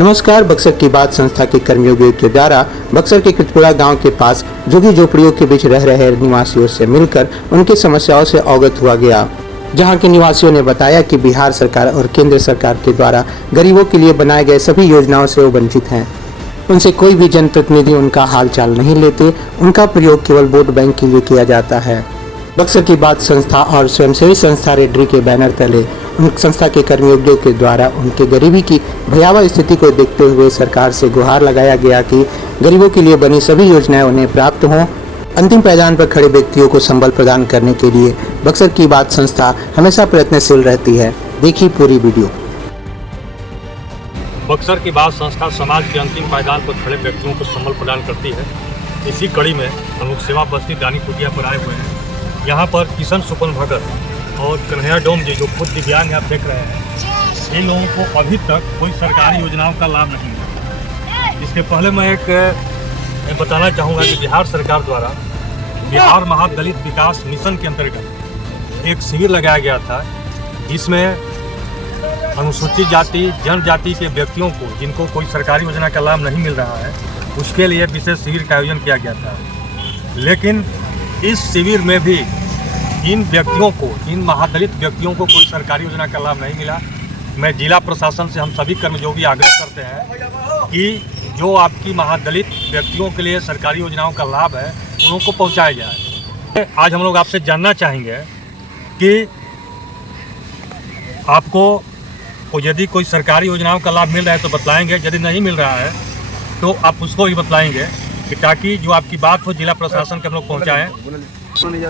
नमस्कार। बक्सर की बात संस्था के कर्मयोगियों के द्वारा बक्सर के कृतपुरा गांव के पास झुग्गी झोपड़ियों के बीच रह रहे निवासियों से मिलकर उनकी समस्याओं से अवगत हुआ गया। जहां के निवासियों ने बताया कि बिहार सरकार और केंद्र सरकार के द्वारा गरीबों के लिए बनाए गए सभी योजनाओं से वो वंचित हैं। उनसे कोई भी जनप्रतिनिधि उनका हालचाल नहीं लेते। उनका प्रयोग केवल वोट बैंक के लिए किया जाता है। बक्सर की बात संस्था और स्वयंसेवी संस्था रेड्री के बैनर तले उन संस्था के कर्मयोगियों के द्वारा उनके गरीबी की भयावह स्थिति को देखते हुए सरकार से गुहार लगाया गया कि गरीबों के लिए बनी सभी योजनाएं उन्हें प्राप्त हों। अंतिम पायदान पर खड़े व्यक्तियों को संबल प्रदान करने के लिए बक्सर की बात संस्था हमेशा प्रयत्नशील रहती है। देखिए पूरी वीडियो। बक्सर की बात संस्था समाज के अंतिम पायदान पर खड़े व्यक्तियों को संबल प्रदान करती है। इसी कड़ी में हम लोग सेवा बस्ती दानी कुटिया पर आए हुए हैं। यहाँ पर किशन सुपन भगत और कन्हैया डोम जी जो खुद दिव्यांग आप देख रहे हैं, इन लोगों को अभी तक कोई सरकारी योजनाओं का लाभ नहीं मिला। इसके पहले मैं बताना चाहूँगा कि बिहार सरकार द्वारा बिहार महादलित विकास मिशन के अंतर्गत एक शिविर लगाया गया था, जिसमें अनुसूचित जाति जनजाति के व्यक्तियों को जिनको कोई सरकारी योजना का लाभ नहीं मिल रहा है, उसके लिए विशेष शिविर का आयोजन किया गया था। लेकिन इस शिविर में भी इन व्यक्तियों को, इन महादलित व्यक्तियों को कोई सरकारी योजना का लाभ नहीं मिला। मैं जिला प्रशासन से हम सभी कर्मयोगी आग्रह करते हैं कि जो आपकी महादलित व्यक्तियों के लिए सरकारी योजनाओं का लाभ है उनको पहुंचाया जाए। आज हम लोग आपसे जानना चाहेंगे कि आपको यदि कोई सरकारी योजनाओं का लाभ मिल रहा है तो बतलाएंगे, यदि नहीं मिल रहा है तो आप उसको भी बतलाएंगे कि ताकि जो आपकी बात हो जिला प्रशासन के हम लोग पहुँचाएँ।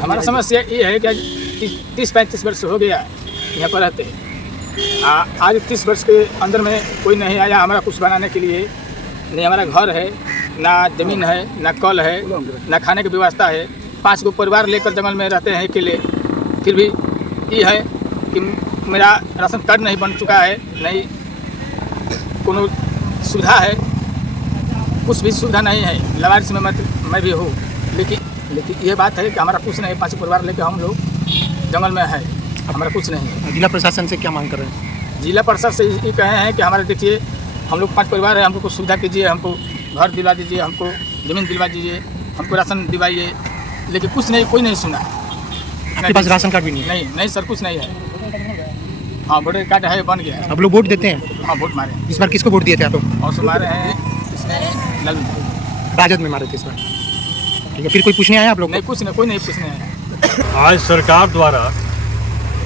हमारा समस्या ये है कि 30-35 वर्ष हो गया यहाँ पर रहते हैं। आज 30 वर्ष के अंदर में कोई नहीं आया हमारा कुछ बनाने के लिए। नहीं हमारा घर है, ना ज़मीन है, ना कल है, ना खाने की व्यवस्था है। 5 गो परिवार लेकर जंगल में रहते हैं अकेले। फिर भी ये है कि मेरा राशन कार्ड नहीं बन चुका है, नहीं कोनो सुविधा है, कुछ भी सुविधा नहीं है। लावारिस में मैं भी हूँ, लेकिन ये बात है कि हमारा कुछ नहीं। 5 परिवार लेकर हम लोग जंगल में है, हमारा कुछ नहीं है। जिला प्रशासन से क्या मांग कर रहे हैं? जिला प्रशासन से ये कहे हैं कि हमारे देखिए हम लोग 5 परिवार है, हमको कुछ सुविधा कीजिए, हमको घर दिलवा दीजिए, हमको ज़मीन दिलवा दीजिए, हमको राशन दिलवाइए। लेकिन कुछ नहीं, कोई नहीं सुना। आपके पास राशन कार्ड भी नहीं है? नहीं सर, कुछ नहीं है। हाँ, वोटर कार्ड है, बन गया है। अब लोग वोट देते हैं? हाँ, वोट मारे। इस बार किसको वोट दिए थे आप? और मारे हैं राजद में मारे थे इस बार। ठीक है, फिर कोई पूछने आया आप लोग? नहीं, कुछ नहीं, कोई नहीं पूछने आया। आज सरकार द्वारा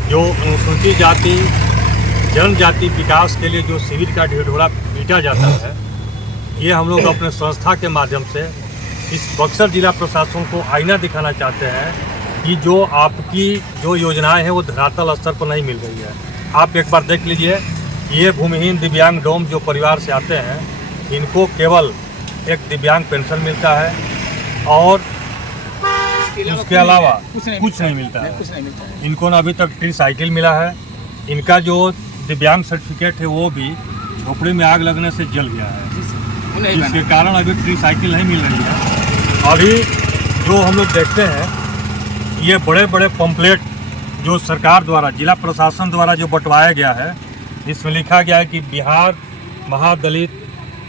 जो अनुसूचित जाति जनजाति विकास के लिए जो शिविर का ढिढोरा पीटा जाता है, ये हम लोग अपने संस्था के माध्यम से इस बक्सर जिला प्रशासन को आईना दिखाना चाहते हैं कि जो आपकी जो योजनाएं हैं वो धरातल स्तर पर नहीं मिल रही है। आप एक बार देख लीजिए, ये भूमिहीन दिव्यांग डोम जो परिवार से आते हैं, इनको केवल एक दिव्यांग पेंशन मिलता है और उसके अलावा कुछ नहीं मिलता है। इनको ना अभी तक ट्री साइकिल मिला है। इनका जो दिव्यांग सर्टिफिकेट है वो भी झोपड़ी में आग लगने से जल गया है, जिसके कारण अभी ट्री साइकिल नहीं मिल रही है। अभी जो हम लोग देखते हैं, ये बड़े बड़े पंपलेट जो सरकार द्वारा जिला प्रशासन द्वारा जो बंटवाया गया है, इसमें लिखा गया है कि बिहार महादलित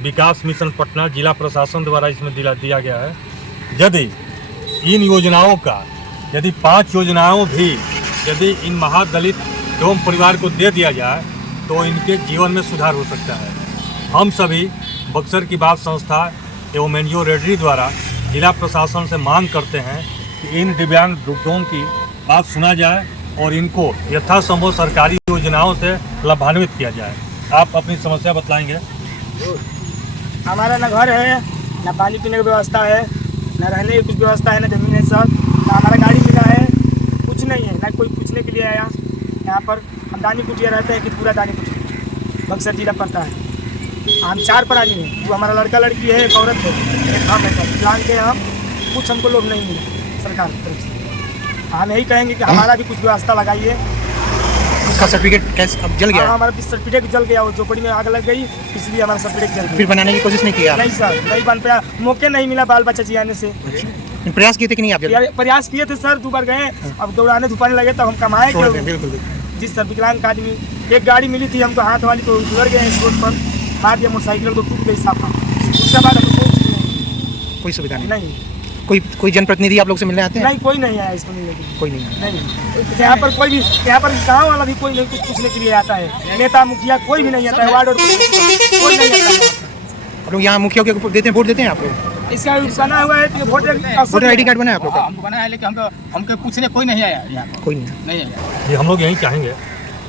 विकास मिशन पटना जिला प्रशासन द्वारा इसमें दिया गया है। यदि इन योजनाओं का, यदि 5 योजनाओं भी यदि इन महादलित डोम परिवार को दे दिया जाए तो इनके जीवन में सुधार हो सकता है। हम सभी बक्सर की बात संस्था एवं एनजीओ रेड्री द्वारा जिला प्रशासन से मांग करते हैं कि इन दिव्यांग डोम की बात सुना जाए और इनको यथासंभव सरकारी योजनाओं से लाभान्वित किया जाए। आप अपनी समस्या बतलाएंगे। हमारा ना घर है, ना पानी पीने की व्यवस्था है, ना रहने की कुछ व्यवस्था है, ना ज़मीन है सर, ना हमारा गाड़ी मिला है, कुछ नहीं है, ना कोई पूछने के लिए आया। यहाँ पर हम दानी कुटिया रहते हैं कि पूरा दानी कुटिया बक्सर जिला पड़ता है। हम 4 प्राणी हैं, वो हमारा लड़का लड़की है, एक औरत है, एक हम है सर। जान के हम कुछ हमको लोग नहीं मिले सरकार की तरफ से। हम यही कहेंगे कि हमारा भी कुछ व्यवस्था लगाइए। उसका सर्टिफिकेट कैसे अब जल गया? हमारा सर्टिफिकेट जल गया, वो झोपड़ी में आग लग गई, इसलिए हमारा सर्टिफिकेट जल गया। फिर बनाने की कोशिश नहीं किया? नहीं सर, नहीं बन पाया, मौके नहीं मिला बाल बच्चा जियाने से। प्रयास किए थे कि नहीं आप? प्रयास किए थे सर, 2 बार गए। अब दौड़ाने धुपाने लगे तो हम कमाए क्यों? बिल्कुल। जी सर, विकलांग आदमी, एक गाड़ी मिली थी हमको हाथ वाली, तो गुजर गए इस रोड पर। मार दिया, मोटरसाइकिल तो टूट गई साफा। उसके बाद हम कोई चीज़ नहीं, कोई सुविधा नहीं? नहीं कोई जनप्रतिनिधि आप लोग से मिलने आते हैं? नहीं, कोई नहीं आया इसमें मिलने के लिए। कोई नहीं आया। नहीं, यहाँ पर कोई भी, यहाँ पर गाँव वाला भी कोई नहीं कुछ पूछने के लिए आता है। नेता मुखिया कोई भी नहीं आता है, वार्ड कोई नहीं आता है। आप लोग यहाँ मुखिया के देते हैं, वोट देते हैं आप लोग? इसका बना हुआ है कि वोटर ID कार्ड बना है आप लोग का? हमको बना है, लेकिन हमको पूछने कोई नहीं आया यहाँ पर, कोई नहीं आया। ये हम लोग यही चाहेंगे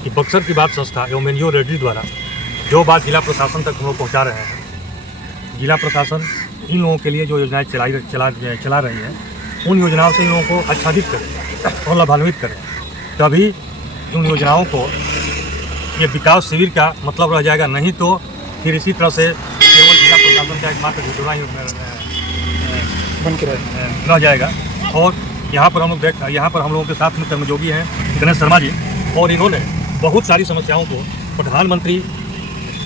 कि बक्सर की बात संस्था एवं NGO रेडी द्वारा जो बात जिला प्रशासन तक हम लोग पहुँचा रहे हैं, जिला प्रशासन इन लोगों के लिए जो योजनाएं चला रही है, उन योजनाओं से इन लोगों को आच्छादित करें और लाभान्वित करें। तभी उन योजनाओं को ये विकास शिविर का मतलब रह जाएगा, नहीं तो फिर इसी तरह से केवल जिला प्रशासन का एकमात्र ढिढोरा ही बन के रह जाएगा। और यहाँ पर हम लोगों के साथ में कर्मयोगी हैं गणेश शर्मा जी, और इन्होंने बहुत सारी समस्याओं को प्रधानमंत्री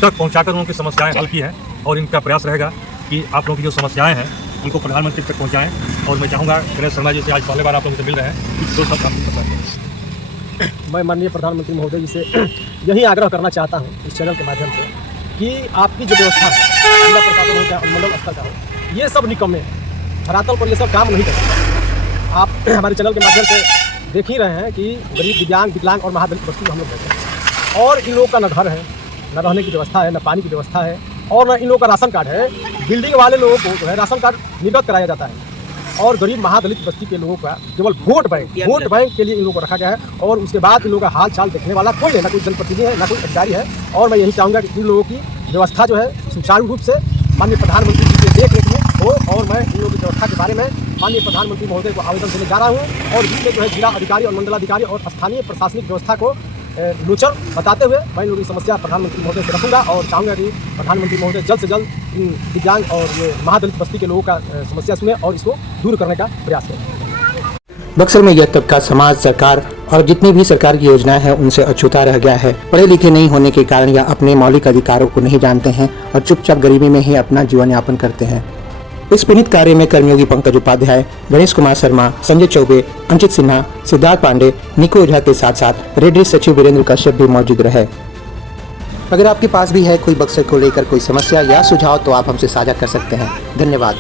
तक पहुँचाकर उनकी समस्याएँ हल की हैं, और इनका प्रयास रहेगा कि आप लोगों की जो समस्याएं हैं उनको प्रधानमंत्री तक पहुंचाएं। और मैं चाहूँगा गणेश शर्मा जी से आज पहले बार आप लोगों से मिल रहे हैं, तो सब आपको पता है। मैं माननीय प्रधानमंत्री महोदय जी से यही आग्रह करना चाहता हूँ इस चैनल के माध्यम से कि आपकी जो व्यवस्था है, जिला प्रशासन हो चाहे अनुमंडल स्तर का हो, ये सब निकम्मे हैं, धरातल पर ये सब काम नहीं करते। आप हमारे चैनल के माध्यम से देख ही रहे हैं कि गरीब, दिव्यांग, विकलांग और महादलित बस्ती में हम लोग रहते हैं, और इन लोगों का न घर है, न रहने की व्यवस्था है, न पानी की व्यवस्था है, और न इन लोगों का राशन कार्ड है। बिल्डिंग वाले लोगों को जो है राशन कार्ड निर्गत कराया जाता है, और गरीब महादलित बस्ती के लोगों का केवल वोट बैंक के लिए इन लोगों को रखा गया है, और उसके बाद इन लोगों का हाल चाल देखने वाला कोई नहीं, ना कोई जनप्रतिनिधि है, ना कोई अधिकारी है। और मैं यही चाहूँगा कि इन लोगों की व्यवस्था जो है सुचारू रूप से माननीय प्रधानमंत्री जी के देख रेख में हो, और मैं इन लोगों की व्यवस्था के बारे में माननीय प्रधानमंत्री महोदय को आवेदन देने जा रहा हूँ, और जिसमें जो है जिला अधिकारी और मंडलाधिकारी और स्थानीय प्रशासनिक व्यवस्था को लोचर बताते हुए मैं इन लोगों की समस्या प्रधानमंत्री महोदय से रखूँगा, और चाहूँगा कि प्रधानमंत्री महोदय जल्द से जल्द इन दिव्यांग और ये महादलित बस्ती के लोगों का समस्या सुने और इसको दूर करने का प्रयास करें। बक्सर में यह तबका समाज, सरकार और जितनी भी सरकार की योजनाएं हैं उनसे अछूता रह गया है। पढ़े लिखे नहीं होने के कारण या अपने मौलिक अधिकारों को नहीं जानते हैं और चुपचाप गरीबी में ही अपना जीवन यापन करते हैं। इस पुनीत कार्य में कर्मयोगी पंकज उपाध्याय, गणेश कुमार शर्मा, संजय चौबे, अंकित सिन्हा, सिद्धार्थ पांडे, निको ओझा के साथ साथ रेड्डी सचिव वीरेंद्र कश्यप भी मौजूद रहे। अगर आपके पास भी है कोई बक्सर को लेकर कोई समस्या या सुझाव तो आप हमसे साझा कर सकते हैं। धन्यवाद।